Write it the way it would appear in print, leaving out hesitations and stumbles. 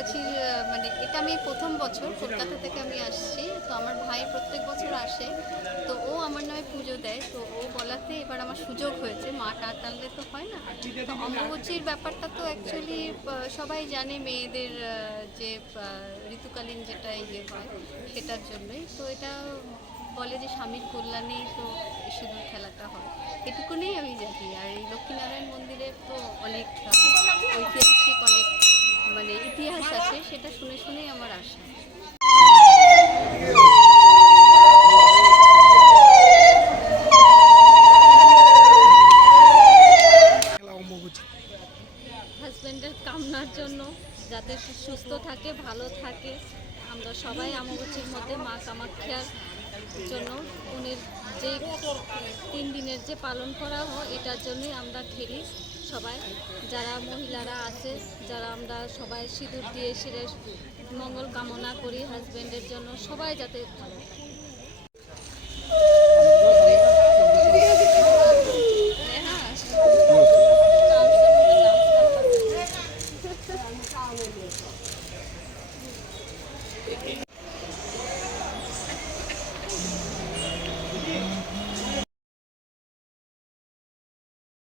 অম্বুবাচীর মানে এটা আমি প্রথম বছর কলকাতা থেকে আমি আসছি। তো আমার ভাই প্রত্যেক বছর আসে, তো ও আমার নামে পুজো দেয়। তো ও বলাতে এবার আমার সুযোগ হয়েছে, মা টানলে তো হয় না। তো অম্বুবাচীর ব্যাপারটা তো অ্যাকচুয়ালি সবাই জানে, মেয়েদের যে ঋতুকালীন যেটা ইয়ে হয় সেটার জন্যই তো এটা বলে যে স্বামীর কল্যাণেই তো এই সিঁদুর খেলাটা হয়, এটুকুনেই আমি জানি। আর এই লক্ষ্মীনারায়ণ মন্দিরে তো অনেক ঐতিহাসিক অনেক মানে ইতিহাস আছে, সেটা শুনে শুনেই আমার আসা। হাজব্যান্ডের কামনার জন্য, যাতে সে সুস্থ থাকে, ভালো থাকে। আমরা সবাই অমাবস্যার মধ্যে মা কামাখ্যার জন্য উনির যে 3 দিনের যে পালন করা হয় এটার জন্যই আমরা খেলি সবাই, যারা মহিলারা আছে, যারা আমরা সবাই সিঁদুর দিয়ে সেরে মঙ্গল কামনা করি হাজব্যান্ডের জন্য, সবাই যাতে ভালো।